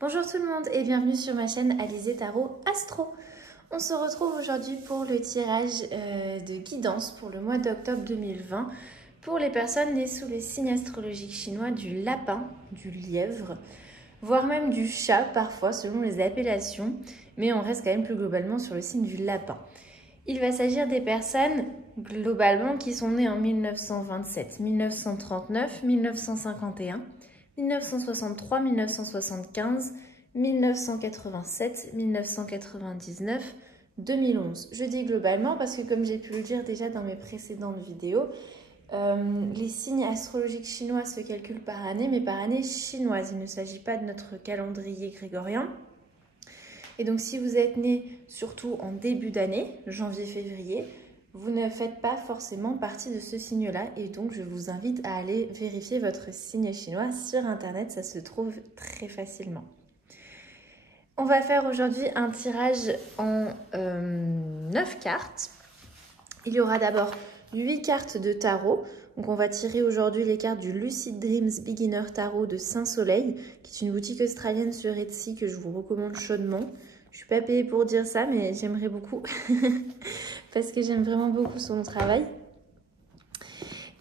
Bonjour tout le monde et bienvenue sur ma chaîne Alizé Tarot Astro. On se retrouve aujourd'hui pour le tirage de guidance pour le mois d'octobre 2020 pour les personnes nées sous les signes astrologiques chinois du lapin, du lièvre, voire même du chat parfois selon les appellations, mais on reste quand même plus globalement sur le signe du lapin. Il va s'agir des personnes globalement qui sont nées en 1927, 1939, 1951, 1963, 1975, 1987, 1999, 2011. Je dis globalement parce que comme j'ai pu le dire déjà dans mes précédentes vidéos, les signes astrologiques chinois se calculent par année, mais par année chinoise. Il ne s'agit pas de notre calendrier grégorien. Et donc si vous êtes né surtout en début d'année, janvier-février, vous ne faites pas forcément partie de ce signe-là. Et donc je vous invite à aller vérifier votre signe chinois sur internet, ça se trouve très facilement. On va faire aujourd'hui un tirage en 9 cartes. Il y aura d'abord 8 cartes de tarot. Donc on va tirer aujourd'hui les cartes du Lucid Dreams Beginner Tarot de Saint-Soleil, qui est une boutique australienne sur Etsy que je vous recommande chaudement. Je ne suis pas payée pour dire ça, mais j'aimerais beaucoup, parce que j'aime vraiment beaucoup son travail.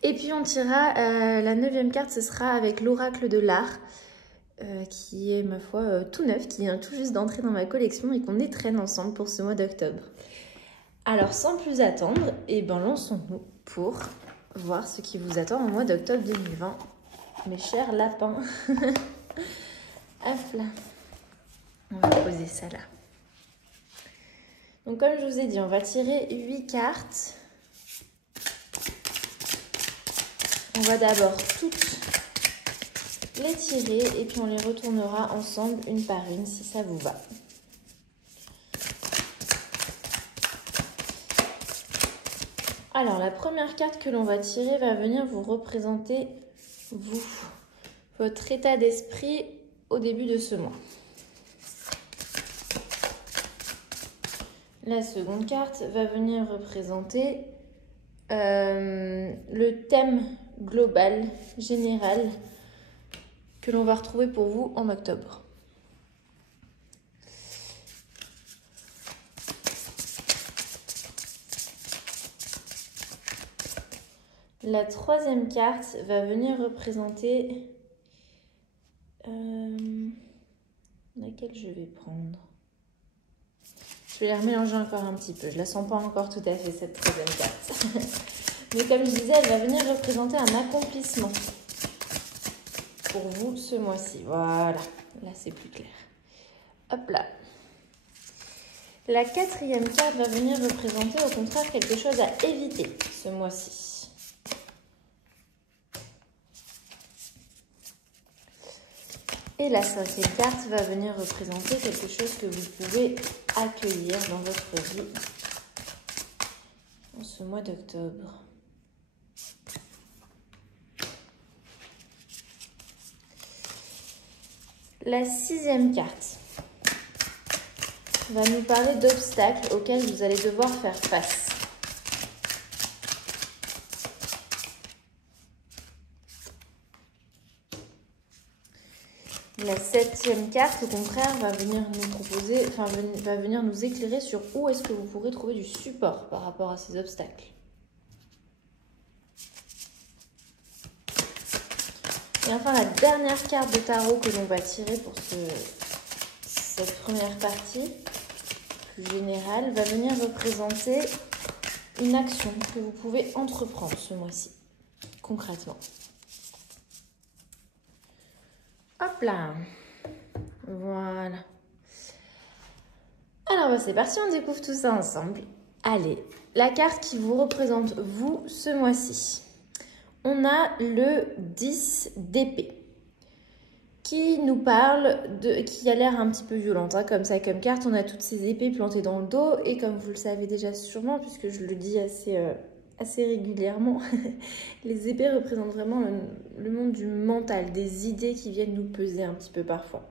Et puis on tirera la 9e carte, ce sera avec l'oracle de l'art, qui est, ma foi, tout neuf, qui vient tout juste d'entrer dans ma collection et qu'on étraîne ensemble pour ce mois d'octobre. Alors sans plus attendre, lançons-nous pour voir ce qui vous attend au mois d'octobre 2020, mes chers lapins. Hop là, on va poser ça là. Donc comme je vous ai dit, on va tirer 8 cartes. On va d'abord toutes les tirer et puis on les retournera ensemble une par une si ça vous va. Alors la première carte que l'on va tirer va venir vous représenter vous, votre état d'esprit au début de ce mois. La seconde carte va venir représenter le thème global, général, que l'on va retrouver pour vous en octobre. La troisième carte va venir représenter laquelle je vais prendre. Je vais la remélanger encore un petit peu. Je la sens pas encore tout à fait cette troisième carte. Mais comme je disais, elle va venir représenter un accomplissement pour vous ce mois-ci. Voilà, là c'est plus clair. Hop là. La quatrième carte va venir représenter au contraire quelque chose à éviter ce mois-ci. Et la cinquième carte va venir représenter quelque chose que vous pouvez accueillir dans votre vie en ce mois d'octobre. La sixième carte va nous parler d'obstacles auxquels vous allez devoir faire face. La septième carte, au contraire, va venir nous proposer, va venir nous éclairer sur où est-ce que vous pourrez trouver du support par rapport à ces obstacles. Et enfin, la dernière carte de tarot que l'on va tirer pour cette première partie, plus générale, va venir représenter une action que vous pouvez entreprendre ce mois-ci, concrètement. Hop là, voilà. Alors c'est parti, on découvre tout ça ensemble. Allez, la carte qui vous représente vous ce mois-ci. On a le 10 d'épée qui nous parle qui a l'air un petit peu violente, hein, comme ça, comme carte. On a toutes ces épées plantées dans le dos et comme vous le savez déjà sûrement, puisque je le dis assez régulièrement, les épées représentent vraiment le monde du mental, des idées qui viennent nous peser un petit peu parfois.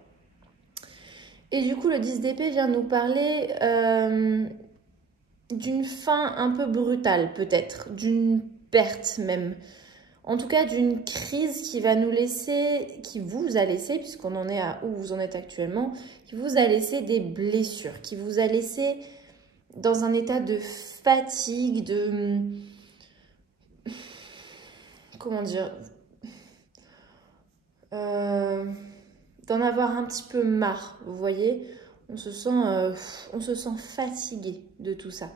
Et du coup, le 10 d'épée vient nous parler d'une fin un peu brutale peut-être, d'une perte même. en tout cas d'une crise qui va nous laisser, qui vous a laissé, puisqu'on en est à où vous en êtes actuellement, qui vous a laissé des blessures, qui vous a laissé dans un état de fatigue, de... Comment dire, d'en avoir un petit peu marre, vous voyez, on se sent fatigué de tout ça.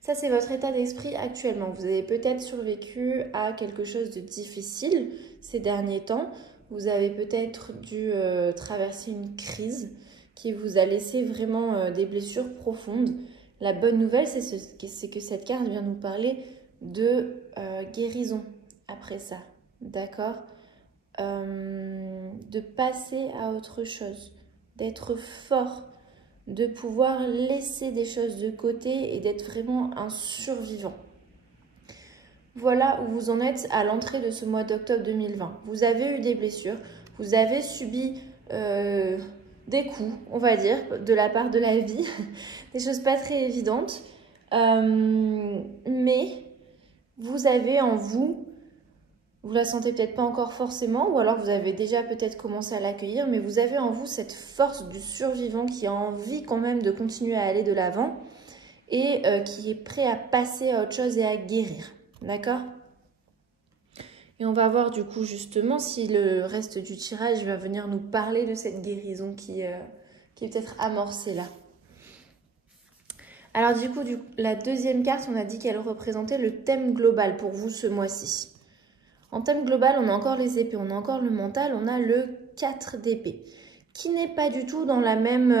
Ça, c'est votre état d'esprit actuellement. Vous avez peut-être survécu à quelque chose de difficile ces derniers temps. Vous avez peut-être dû traverser une crise qui vous a laissé vraiment des blessures profondes. La bonne nouvelle, c'est que cette carte vient nous parler de guérison après ça, d'accord, de passer à autre chose, d'être fort, de pouvoir laisser des choses de côté et d'être vraiment un survivant. Voilà où vous en êtes à l'entrée de ce mois d'octobre 2020. Vous avez eu des blessures, vous avez subi des coups, on va dire, de la part de la vie, des choses pas très évidentes, mais vous avez en vous, vous la sentez peut-être pas encore forcément, ou alors vous avez déjà peut-être commencé à l'accueillir, mais vous avez en vous cette force du survivant qui a envie quand même de continuer à aller de l'avant et qui est prêt à passer à autre chose et à guérir, d'accord? Et on va voir du coup justement si le reste du tirage va venir nous parler de cette guérison qui est peut-être amorcée là. Alors du coup, la deuxième carte, on a dit qu'elle représentait le thème global pour vous ce mois-ci. En thème global, on a encore les épées, on a encore le mental, on a le 4 d'épée, qui n'est pas du tout dans la même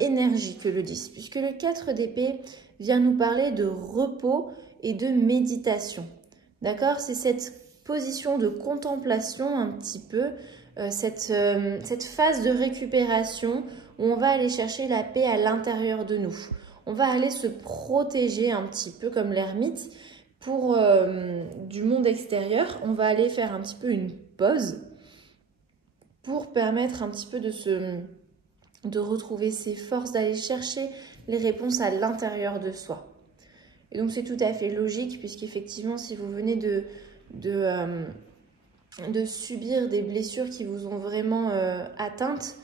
énergie que le 10, puisque le 4 d'épée vient nous parler de repos et de méditation. D'accord? C'est cette position de contemplation un petit peu, cette phase de récupération où on va aller chercher la paix à l'intérieur de nous. On va aller se protéger un petit peu comme l'ermite pour du monde extérieur. On va aller faire un petit peu une pause pour permettre un petit peu de retrouver ses forces, d'aller chercher les réponses à l'intérieur de soi. Et donc c'est tout à fait logique puisqu'effectivement si vous venez de subir des blessures qui vous ont vraiment atteintes,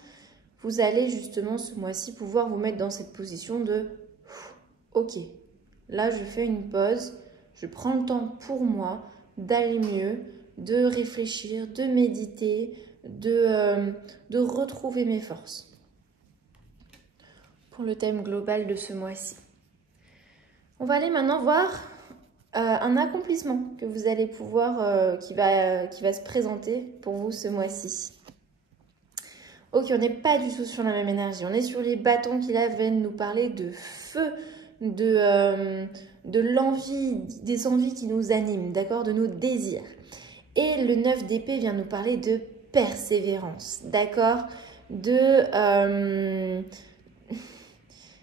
vous allez justement ce mois-ci pouvoir vous mettre dans cette position de ok, là je fais une pause, je prends le temps pour moi d'aller mieux, de réfléchir, de méditer, de retrouver mes forces. Pour le thème global de ce mois-ci. On va aller maintenant voir un accomplissement que vous allez pouvoir, qui va se présenter pour vous ce mois-ci. Ok, on n'est pas du tout sur la même énergie. On est sur les bâtons qui là viennent nous parler de feu, de l'envie, des envies qui nous animent, d'accord, de nos désirs. Et le 9 d'épée vient nous parler de persévérance, d'accord,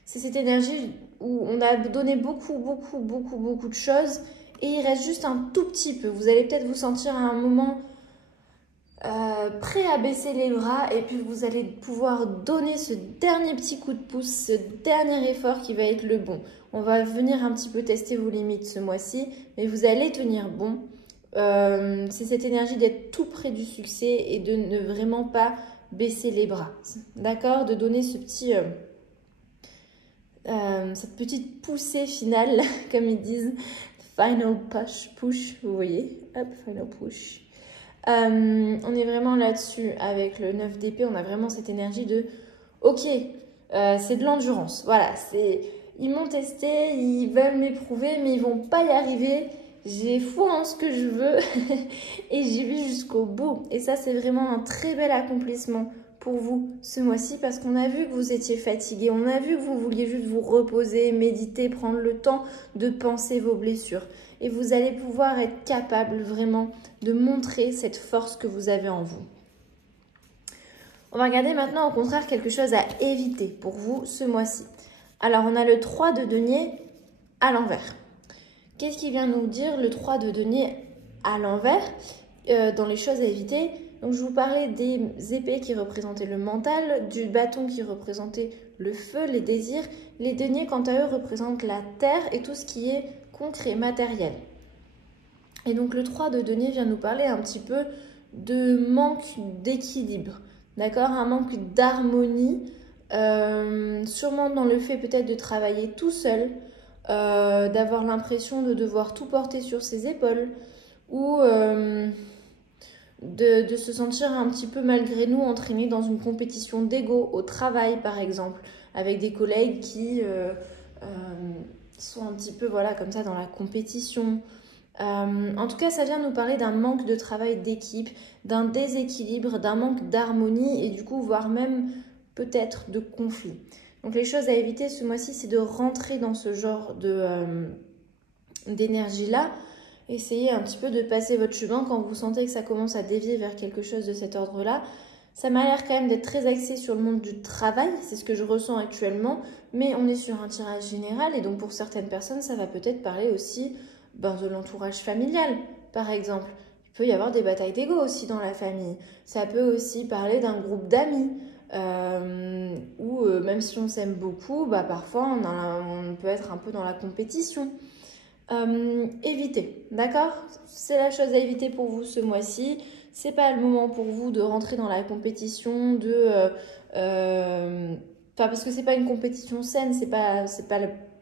c'est cette énergie où on a donné beaucoup de choses et il reste juste un tout petit peu. Vous allez peut-être vous sentir à un moment prêt à baisser les bras et puis vous allez pouvoir donner ce dernier petit coup de pouce, ce dernier effort qui va être le bon. On va venir un petit peu tester vos limites ce mois-ci, mais vous allez tenir bon. C'est cette énergie d'être tout près du succès et de ne vraiment pas baisser les bras. D'accord? De donner ce petit... cette petite poussée finale, comme ils disent, final push, vous voyez, hop, final push. On est vraiment là-dessus avec le 9 d'épée, on a vraiment cette énergie de, ok, c'est de l'endurance, voilà, ils m'ont testé, ils veulent m'éprouver, mais ils vont pas y arriver, j'ai foi en ce que je veux et j'y vais jusqu'au bout. Et ça, c'est vraiment un très bel accomplissement pour vous ce mois-ci parce qu'on a vu que vous étiez fatigué, on a vu que vous vouliez juste vous reposer, méditer, prendre le temps de penser vos blessures. Et vous allez pouvoir être capable vraiment de montrer cette force que vous avez en vous. On va regarder maintenant au contraire quelque chose à éviter pour vous ce mois-ci. Alors on a le 3 de denier à l'envers. Qu'est-ce qui vient nous dire le 3 de denier à l'envers dans les choses à éviter? Donc je vous parlais des épées qui représentaient le mental, du bâton qui représentait le feu, les désirs. Les deniers, quant à eux, représentent la terre et tout ce qui est concret, matériel. Et donc le 3 de denier vient nous parler un petit peu de manque d'équilibre, d'accord? Un manque d'harmonie, sûrement dans le fait peut-être de travailler tout seul, d'avoir l'impression de devoir tout porter sur ses épaules, ou de se sentir un petit peu malgré nous entraîné dans une compétition d'ego au travail par exemple, avec des collègues qui sont un petit peu voilà, comme ça dans la compétition. En tout cas, ça vient nous parler d'un manque de travail d'équipe, d'un déséquilibre, d'un manque d'harmonie et du coup, voire même peut-être de conflit. Donc les choses à éviter ce mois-ci, c'est de rentrer dans ce genre d'énergie-là. Essayez un petit peu de passer votre chemin quand vous sentez que ça commence à dévier vers quelque chose de cet ordre-là. Ça m'a l'air quand même d'être très axé sur le monde du travail, c'est ce que je ressens actuellement, mais on est sur un tirage général et donc pour certaines personnes, ça va peut-être parler aussi de l'entourage familial, par exemple. Il peut y avoir des batailles d'ego aussi dans la famille. Ça peut aussi parler d'un groupe d'amis, où même si on s'aime beaucoup, parfois on peut être un peu dans la compétition. Évitez, d'accord? C'est la chose à éviter pour vous ce mois-ci. C'est pas le moment pour vous de rentrer dans la compétition, parce que c'est pas une compétition saine, c'est pas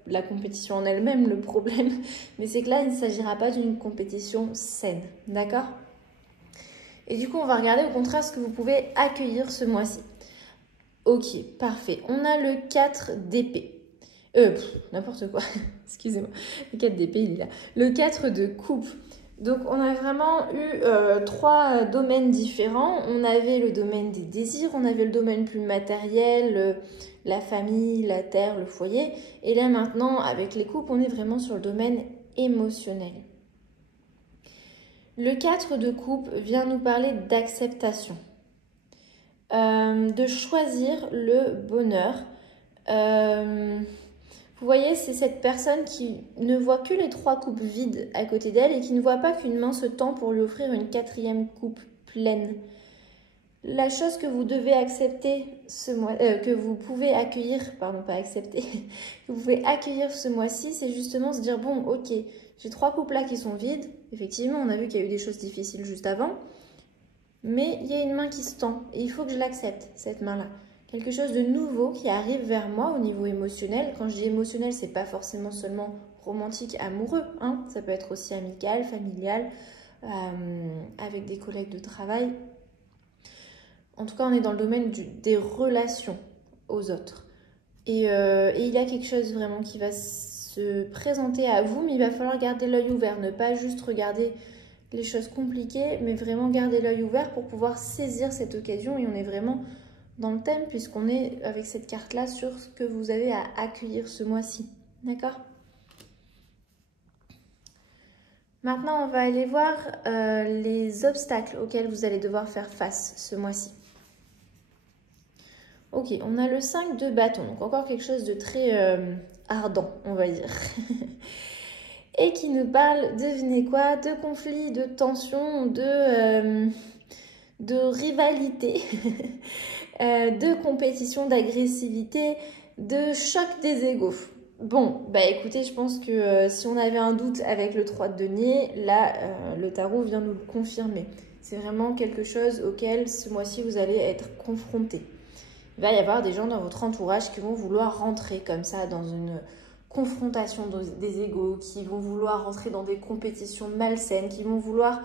la compétition en elle-même le problème, mais c'est que là, il ne s'agira pas d'une compétition saine, d'accord? Et du coup, on va regarder au contraire ce que vous pouvez accueillir ce mois-ci. Ok, parfait. On a le 4 d'épée. N'importe quoi, excusez-moi. Le 4 d'épée, il est là. Le 4 de coupe. Donc, on a vraiment eu 3 domaines différents. On avait le domaine des désirs, on avait le domaine plus matériel, la famille, la terre, le foyer. Et là, maintenant, avec les coupes, on est vraiment sur le domaine émotionnel. Le 4 de coupe vient nous parler d'acceptation, de choisir le bonheur. Vous voyez, c'est cette personne qui ne voit que les 3 coupes vides à côté d'elle et qui ne voit pas qu'une main se tend pour lui offrir une 4e coupe pleine. La chose que vous devez accepter ce mois, que vous pouvez accueillir, pardon, pas accepter, que vous pouvez accueillir ce mois-ci, c'est justement se dire, bon, ok, j'ai 3 coupes là qui sont vides. Effectivement, on a vu qu'il y a eu des choses difficiles juste avant, mais il y a une main qui se tend et il faut que je l'accepte, cette main-là. Quelque chose de nouveau qui arrive vers moi au niveau émotionnel. Quand je dis émotionnel, c'est pas forcément seulement romantique, amoureux, hein. Ça peut être aussi amical, familial, avec des collègues de travail. En tout cas, on est dans le domaine des relations aux autres. Et il y a quelque chose vraiment qui va se présenter à vous, mais il va falloir garder l'œil ouvert, ne pas juste regarder les choses compliquées, mais vraiment garder l'œil ouvert pour pouvoir saisir cette occasion. Et on est vraiment dans le thème puisqu'on est avec cette carte-là sur ce que vous avez à accueillir ce mois-ci. D'accord? Maintenant, on va aller voir les obstacles auxquels vous allez devoir faire face ce mois-ci. Ok, on a le 5 de bâton, donc encore quelque chose de très ardent, on va dire. Et qui nous parle, devinez quoi, de conflits, de tensions, de rivalité, de compétition, d'agressivité, de choc des égos. Bon, écoutez, je pense que si on avait un doute avec le 3 de denier, là, le tarot vient nous le confirmer. C'est vraiment quelque chose auquel ce mois-ci vous allez être confrontés. Il va y avoir des gens dans votre entourage qui vont vouloir rentrer comme ça dans une confrontation des égos, qui vont vouloir rentrer dans des compétitions malsaines, qui vont vouloir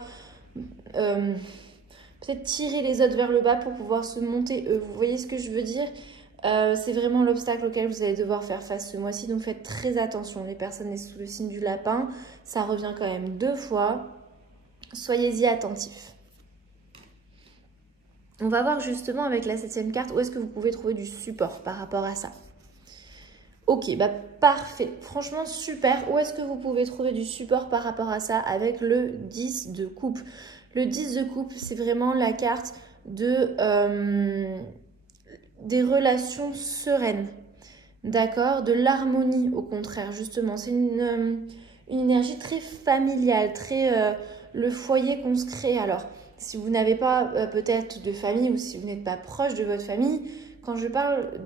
peut-être tirer les autres vers le bas pour pouvoir se monter eux. Vous voyez ce que je veux dire? C'est vraiment l'obstacle auquel vous allez devoir faire face ce mois-ci, donc faites très attention. Les personnes sous le signe du lapin, ça revient quand même 2 fois. Soyez-y attentifs. On va voir justement avec la 7e carte où est-ce que vous pouvez trouver du support par rapport à ça. Ok, parfait. Franchement, super. Où est-ce que vous pouvez trouver du support par rapport à ça avec le 10 de coupe? Le 10 de coupe, c'est vraiment la carte de, des relations sereines. D'accord? De l'harmonie, au contraire, justement. C'est une énergie très familiale, très le foyer qu'on se crée. Alors, si vous n'avez pas peut-être de famille ou si vous n'êtes pas proche de votre famille, quand je parle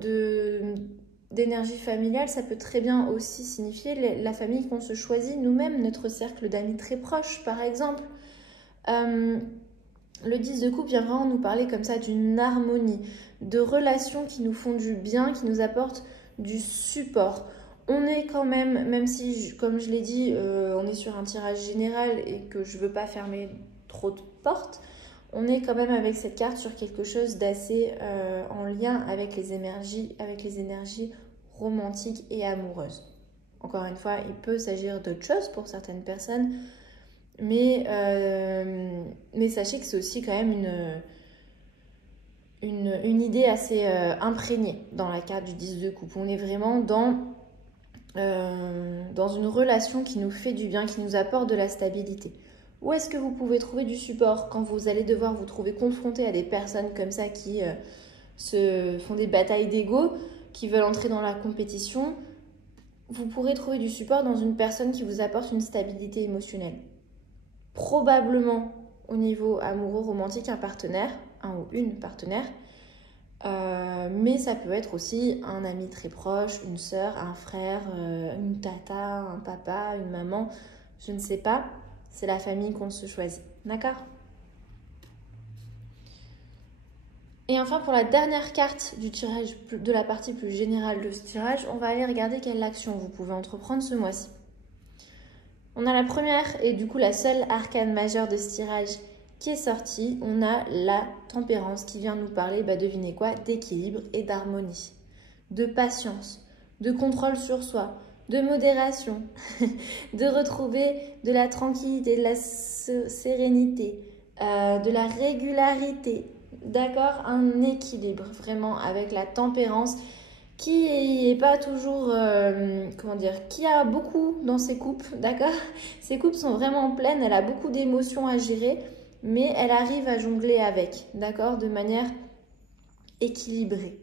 d'énergie familiale, ça peut très bien aussi signifier la famille qu'on se choisit nous-mêmes, notre cercle d'amis très proche, par exemple. Le 10 de coupe vient vraiment nous parler comme ça d'une harmonie, de relations qui nous font du bien, qui nous apportent du support. On est quand même si, comme je l'ai dit, on est sur un tirage général et que je ne veux pas fermer trop de portes, on est quand même avec cette carte sur quelque chose d'assez en lien avec les énergies romantiques et amoureuses. Encore une fois, il peut s'agir d'autre chose pour certaines personnes, mais sachez que c'est aussi quand même une idée assez imprégnée dans la carte du 10 de coupe. On est vraiment dans une relation qui nous fait du bien, qui nous apporte de la stabilité. Où est-ce que vous pouvez trouver du support quand vous allez devoir vous trouver confronté à des personnes comme ça qui se font des batailles d'ego, qui veulent entrer dans la compétition? Vous pourrez trouver du support dans une personne qui vous apporte une stabilité émotionnelle. Probablement au niveau amoureux, romantique, un partenaire, un ou une partenaire, mais ça peut être aussi un ami très proche, une sœur, un frère, une tata, un papa, une maman, je ne sais pas, c'est la famille qu'on se choisit, d'accord? Et enfin, pour la dernière carte du tirage, de la partie plus générale de ce tirage, on va aller regarder quelle action vous pouvez entreprendre ce mois-ci. On a la première et du coup la seule arcane majeure de ce tirage qui est sortie. On a la tempérance qui vient nous parler, devinez quoi, d'équilibre et d'harmonie, de patience, de contrôle sur soi, de modération, de retrouver de la tranquillité, de la sérénité, de la régularité, d'accord, un équilibre vraiment avec la tempérance qui n'est pas toujours, qui a beaucoup dans ses coupes, d'accord? Ses coupes sont vraiment pleines, elle a beaucoup d'émotions à gérer, mais elle arrive à jongler avec, d'accord? De manière équilibrée.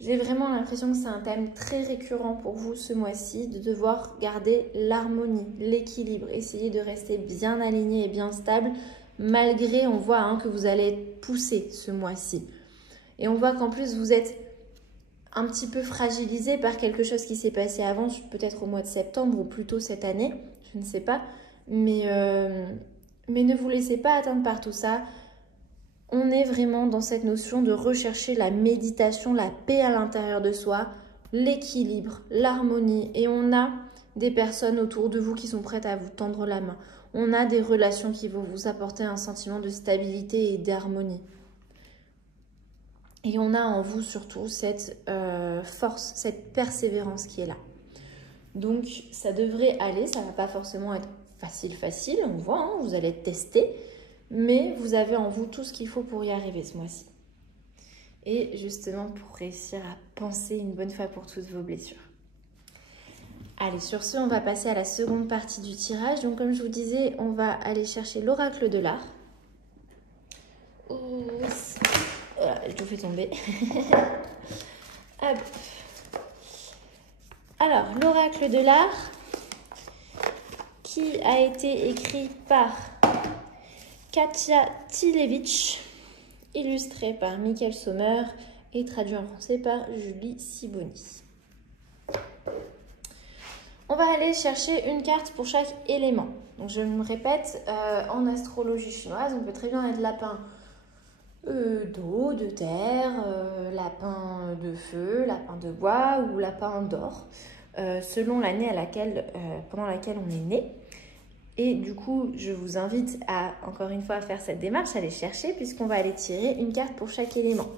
J'ai vraiment l'impression que c'est un thème très récurrent pour vous ce mois-ci, de devoir garder l'harmonie, l'équilibre, essayer de rester bien aligné et bien stable, malgré, on voit que vous allez être poussé ce mois-ci. Et on voit qu'en plus, vous êtes un petit peu fragilisé par quelque chose qui s'est passé avant, peut-être au mois de septembre ou plutôt cette année, je ne sais pas. Mais ne vous laissez pas atteindre par tout ça. On est vraiment dans cette notion de rechercher la méditation, la paix à l'intérieur de soi, l'équilibre, l'harmonie. Et on a des personnes autour de vous qui sont prêtes à vous tendre la main. On a des relations qui vont vous apporter un sentiment de stabilité et d'harmonie. Et on a en vous surtout cette force, cette persévérance qui est là. Donc ça devrait aller, ça ne va pas forcément être facile, on voit, vous allez être testé, mais vous avez en vous tout ce qu'il faut pour y arriver ce mois-ci. Et justement pour réussir à penser une bonne fois pour toutes vos blessures. Allez, sur ce, on va passer à la seconde partie du tirage. Donc comme je vous disais, on va aller chercher l'oracle de l'art. Voilà, je vous fais tomber. Hop. Alors, l'oracle de l'art qui a été écrit par Katia Tilevich, illustré par Michael Sommer et traduit en français par Julie Siboni. On va aller chercher une carte pour chaque élément. Donc je me répète, en astrologie chinoise, on peut très bien être lapin d'eau, de terre, lapin de feu, lapin de bois ou lapin d'or, selon l'année pendant laquelle on est né. Et du coup, je vous invite à, encore une fois, à faire cette démarche, à aller chercher, puisqu'on va aller tirer une carte pour chaque élément.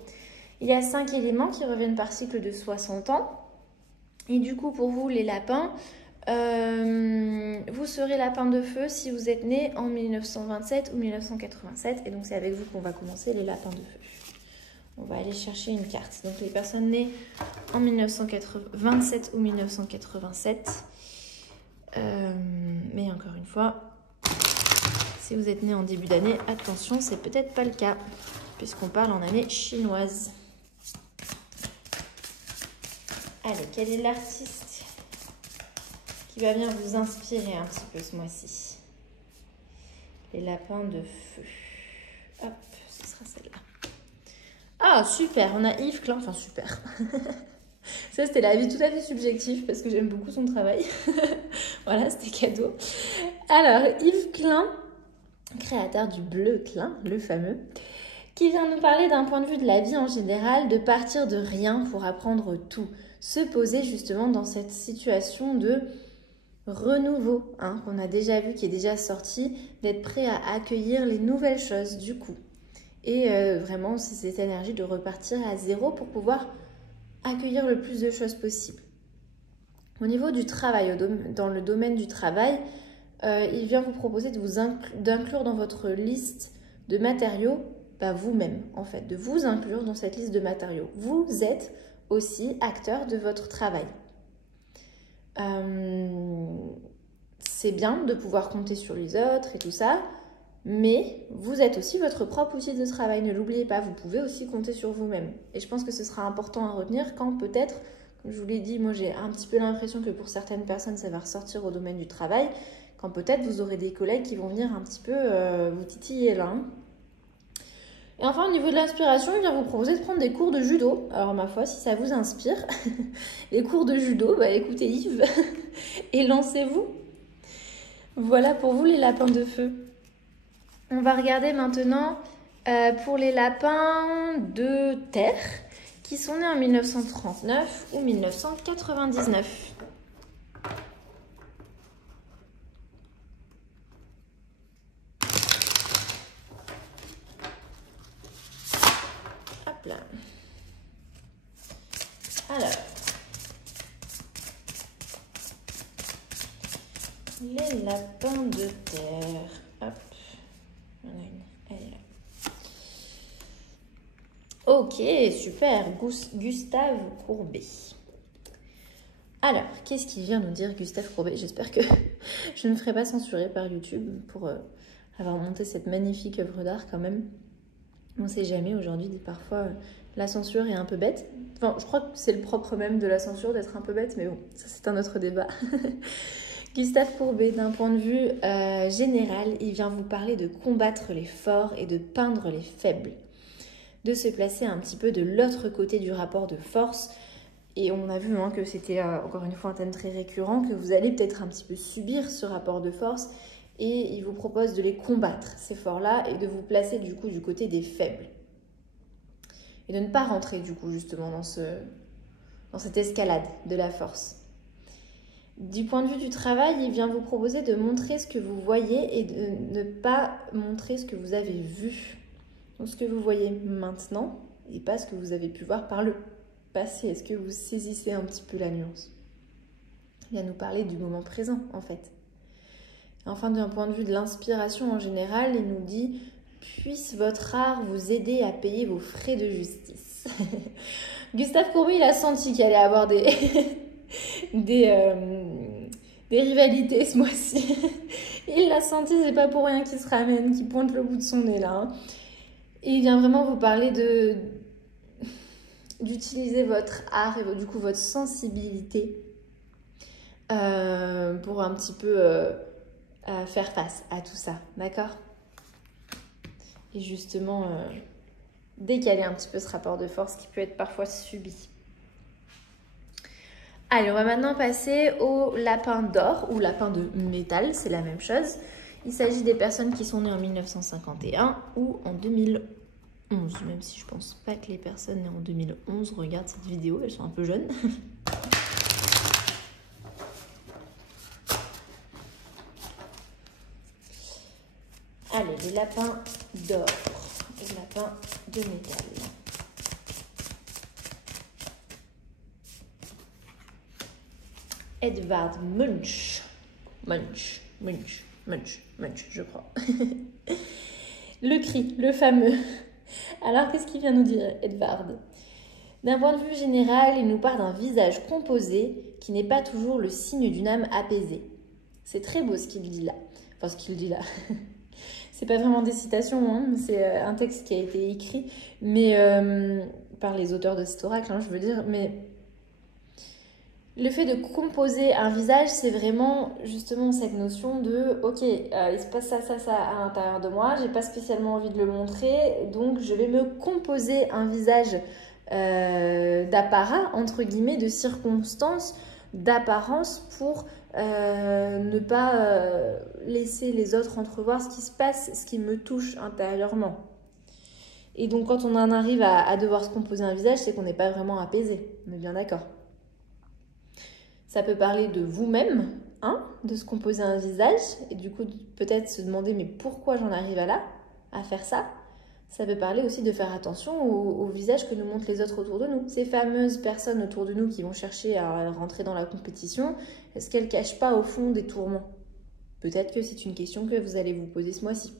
Il y a 5 éléments qui reviennent par cycle de 60 ans. Et du coup, pour vous, les lapins, vous serez lapin de feu si vous êtes né en 1927 ou 1987. Et donc, c'est avec vous qu'on va commencer les lapins de feu. On va aller chercher une carte. Donc, les personnes nées en 1927 ou 1987. Mais encore une fois, si vous êtes né en début d'année, attention, c'est peut-être pas le cas, puisqu'on parle en année chinoise. Allez, quel est l'artiste qui va venir vous inspirer un petit peu ce mois-ci? Les lapins de feu. Hop, ce sera celle-là. Ah, super, on a Yves Klein, enfin super. Ça, c'était la vie tout à fait subjective parce que j'aime beaucoup son travail. Voilà, c'était cadeau. Alors, Yves Klein, créateur du Bleu Klein, le fameux, qui vient nous parler d'un point de vue de la vie en général, de partir de rien pour apprendre tout. Se poser justement dans cette situation de renouveau, hein, qu'on a déjà vu, qui est déjà sorti, d'être prêt à accueillir les nouvelles choses du coup. Et vraiment, c'est cette énergie de repartir à zéro pour pouvoir accueillir le plus de choses possible. Au niveau du travail, dans le domaine du travail, il vient vous proposer d'inclure dans votre liste de matériaux vous-même, en fait, de vous inclure dans cette liste de matériaux. Vous êtes aussi acteur de votre travail. C'est bien de pouvoir compter sur les autres et tout ça, mais vous êtes aussi votre propre outil de travail. Ne l'oubliez pas, vous pouvez aussi compter sur vous-même. Et je pense que ce sera important à retenir quand peut-être, comme je vous l'ai dit, moi j'ai un petit peu l'impression que pour certaines personnes ça va ressortir au domaine du travail, quand peut-être vous aurez des collègues qui vont venir un petit peu vous titiller là. Hein. Et enfin, au niveau de l'inspiration, il vient vous proposer de prendre des cours de judo. Alors, ma foi, si ça vous inspire, les cours de judo, écoutez Yves et lancez-vous. Voilà pour vous les lapins de feu. On va regarder maintenant pour les lapins de terre qui sont nés en 1939 ou 1999. Hop là. Alors, les lapins de terre. Hop. On a une. Elle est là. Ok, super. Gustave Courbet. Alors, qu'est-ce qu'il vient nous dire Gustave Courbet? J'espère que je ne me ferai pas censurer par YouTube pour avoir monté cette magnifique œuvre d'art quand même. On ne sait jamais, aujourd'hui, parfois, la censure est un peu bête. Enfin, je crois que c'est le propre même de la censure d'être un peu bête, mais bon, ça c'est un autre débat. Gustave Courbet, d'un point de vue général, il vient vous parler de combattre les forts et de peindre les faibles. De se placer un petit peu de l'autre côté du rapport de force. Et on a vu que c'était encore une fois un thème très récurrent, que vous allez peut-être un petit peu subir ce rapport de force. Et il vous propose de les combattre, ces forts-là, et de vous placer du coup du côté des faibles. Et de ne pas rentrer du coup justement dans cette escalade de la force. Du point de vue du travail, il vient vous proposer de montrer ce que vous voyez et de ne pas montrer ce que vous avez vu. Donc ce que vous voyez maintenant et pas ce que vous avez pu voir par le passé. Est-ce que vous saisissez un petit peu la nuance? Il vient nous parler du moment présent en fait. Enfin, d'un point de vue de l'inspiration en général, il nous dit « Puisse votre art vous aider à payer vos frais de justice ». Gustave Courbet, il a senti qu'il allait avoir des rivalités ce mois-ci. Il l'a senti, c'est pas pour rien qu'il se ramène, qu'il pointe le bout de son nez là. Hein. Et il vient vraiment vous parler d'utiliser votre art et du coup votre sensibilité pour un petit peu... faire face à tout ça, d'accord? Et justement, décaler un petit peu ce rapport de force qui peut être parfois subi. Allez, on va maintenant passer au lapin d'or ou lapin de métal, c'est la même chose. Il s'agit des personnes qui sont nées en 1951 ou en 2011, même si je pense pas que les personnes nées en 2011 regardent cette vidéo, elles sont un peu jeunes. Allez, les lapins d'or, les lapins de métal. Edvard Munch, je crois. Le cri, le fameux. Alors, qu'est-ce qu'il vient nous dire, Edvard? D'un point de vue général, il nous parle d'un visage composé qui n'est pas toujours le signe d'une âme apaisée. C'est très beau ce qu'il dit là. Enfin, ce qu'il dit là. C'est pas vraiment des citations, hein, c'est un texte qui a été écrit mais, par les auteurs de cet oracle, hein, je veux dire. Mais le fait de composer un visage, c'est vraiment justement cette notion de « Ok, il se passe ça à l'intérieur de moi, j'ai pas spécialement envie de le montrer, donc je vais me composer un visage d'apparat, entre guillemets, de circonstances, d'apparence pour ne pas laisser les autres entrevoir ce qui se passe, ce qui me touche intérieurement. Et donc quand on en arrive à devoir se composer un visage, c'est qu'on n'est pas vraiment apaisé, on est bien d'accord. Ça peut parler de vous-même, hein, de se composer un visage, et du coup peut-être se demander mais pourquoi j'en arrive à faire ça. Ça peut parler aussi de faire attention au visage que nous montrent les autres autour de nous. Ces fameuses personnes autour de nous qui vont chercher à rentrer dans la compétition, est-ce qu'elles ne cachent pas au fond des tourments? Peut-être que c'est une question que vous allez vous poser ce mois-ci.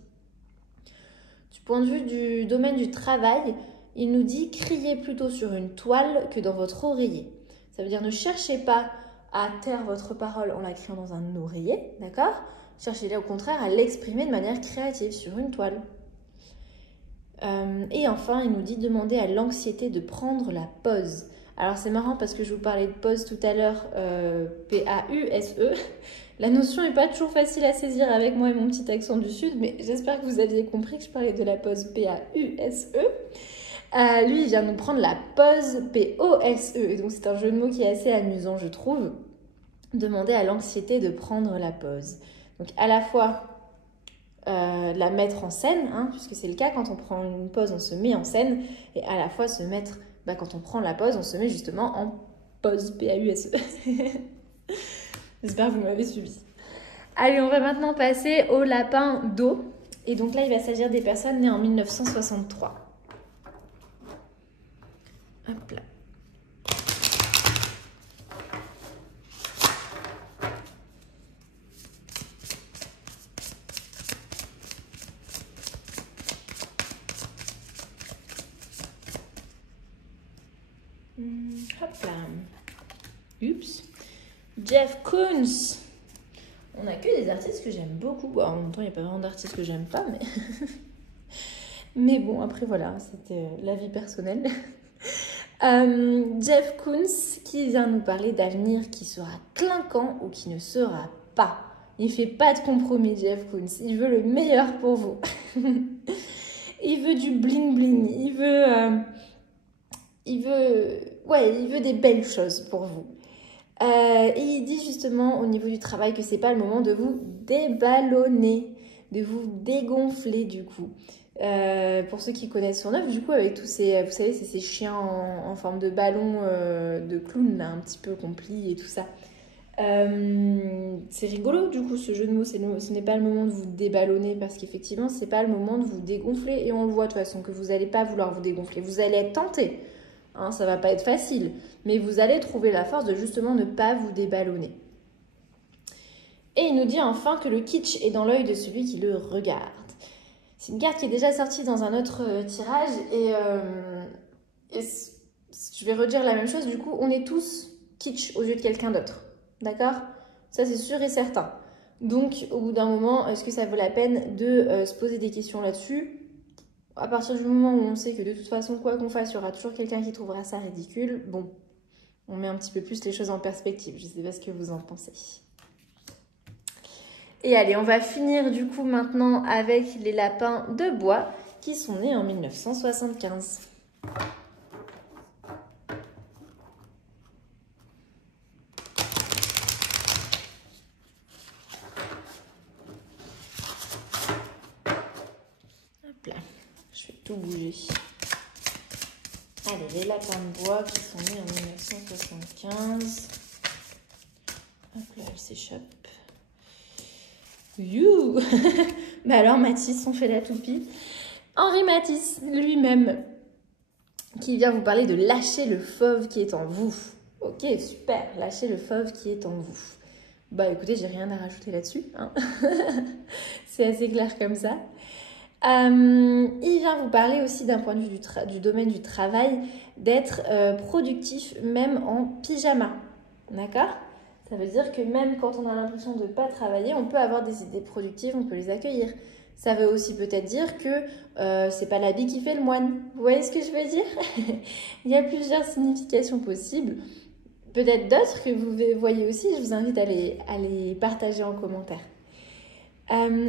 Du point de vue du domaine du travail, il nous dit « criez plutôt sur une toile que dans votre oreiller ». Ça veut dire ne cherchez pas à taire votre parole en la criant dans un oreiller, d'accord? Cherchez au contraire à l'exprimer de manière créative sur une toile. Et enfin, il nous dit demander à l'anxiété de prendre la pause. Alors c'est marrant parce que je vous parlais de pause tout à l'heure, P-A-U-S-E. La notion n'est pas toujours facile à saisir avec moi et mon petit accent du sud, mais j'espère que vous aviez compris que je parlais de la pause P-A-U-S-E. Lui, il vient nous prendre la pause P-O-S-E. Et donc c'est un jeu de mots qui est assez amusant, je trouve. Demander à l'anxiété de prendre la pause. Donc à la fois la mettre en scène, hein, puisque c'est le cas, quand on prend une pause, on se met en scène, et à la fois se mettre, quand on prend la pause, on se met justement en pause, P-A-U-S-E. J'espère que vous m'avez suivi. Allez, on va maintenant passer au lapin d'eau, et donc là, il va s'agir des personnes nées en 1963. Hop là. Hop là. Oups. Jeff Koons. On n'a que des artistes que j'aime beaucoup. Bon, en même temps, il n'y a pas vraiment d'artistes que j'aime pas, mais... mais bon, après, voilà, c'était la vie personnelle. Jeff Koons qui vient nous parler d'avenir qui sera clinquant ou qui ne sera pas. Il fait pas de compromis, Jeff Koons. Il veut le meilleur pour vous. Il veut du bling-bling. Il veut des belles choses pour vous. Et il dit justement au niveau du travail que c'est pas le moment de vous déballonner, de vous dégonfler du coup. Pour ceux qui connaissent son œuvre, du coup, avec tous ces, vous savez, c'est ces chiens en forme de ballon de clown, là, un petit peu qu'on plie et tout ça. C'est rigolo, du coup, ce jeu de mots. Ce n'est pas le moment de vous déballonner parce qu'effectivement, c'est pas le moment de vous dégonfler. Et on le voit de toute façon que vous n'allez pas vouloir vous dégonfler. Vous allez être tenté. Hein, ça va pas être facile. Mais vous allez trouver la force de justement ne pas vous déballonner. Et il nous dit enfin que le kitsch est dans l'œil de celui qui le regarde. C'est une carte qui est déjà sortie dans un autre tirage et je vais redire la même chose. Du coup, on est tous kitsch aux yeux de quelqu'un d'autre. D'accord? Ça, c'est sûr et certain. Donc, au bout d'un moment, est-ce que ça vaut la peine de se poser des questions là-dessus? À partir du moment où on sait que de toute façon, quoi qu'on fasse, il y aura toujours quelqu'un qui trouvera ça ridicule. Bon, on met un petit peu plus les choses en perspective. Je ne sais pas ce que vous en pensez. Et allez, on va finir du coup maintenant avec les lapins de bois qui sont nés en 1975. Hop là, je vais tout bouger. Allez, les lapins de bois qui sont nés en 1975. Hop là, elle s'échappe. You. Mais alors Matisse, on fait la toupie. Henri Matisse lui-même, qui vient vous parler de lâcher le fauve qui est en vous. Ok, super, lâcher le fauve qui est en vous. Bah écoutez, j'ai rien à rajouter là-dessus. Hein. C'est assez clair comme ça. Il vient vous parler aussi d'un point de vue du domaine du travail, d'être productif même en pyjama. D'accord ? Ça veut dire que même quand on a l'impression de ne pas travailler, on peut avoir des idées productives, on peut les accueillir. Ça veut aussi peut-être dire que c'est pas l'habit qui fait le moine. Vous voyez ce que je veux dire? Il y a plusieurs significations possibles. Peut-être d'autres que vous voyez aussi, je vous invite à les partager en commentaire.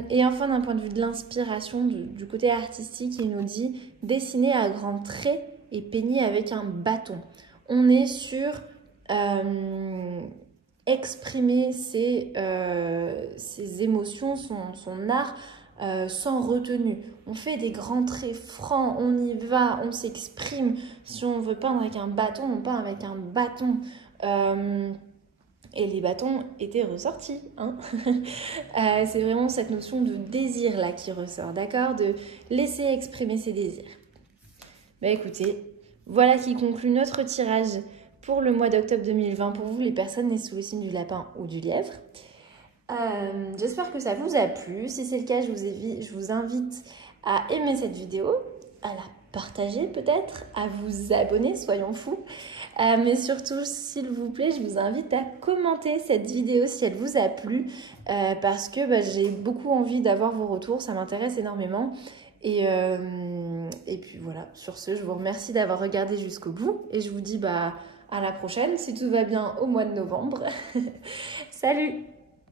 Et enfin, d'un point de vue de l'inspiration, du côté artistique, il nous dit « Dessiner à grands traits et peigner avec un bâton. On est sur exprimer ses émotions, son art sans retenue. On fait des grands traits francs, on y va, on s'exprime. Si on veut peindre avec un bâton, on peint avec un bâton. Et les bâtons étaient ressortis. Hein. C'est vraiment cette notion de désir là qui ressort, d'accord? De laisser exprimer ses désirs. Bah écoutez, voilà qui conclut notre tirage pour le mois d'octobre 2020 pour vous les personnes nées sous le signe du lapin ou du lièvre. J'espère que ça vous a plu. Si c'est le cas, je vous invite à aimer cette vidéo, à la partager peut-être, à vous abonner, soyons fous. Mais surtout, s'il vous plaît, je vous invite à commenter cette vidéo si elle vous a plu parce que j'ai beaucoup envie d'avoir vos retours, ça m'intéresse énormément. Et puis voilà, sur ce, je vous remercie d'avoir regardé jusqu'au bout et je vous dis à la prochaine, si tout va bien au mois de novembre. Salut!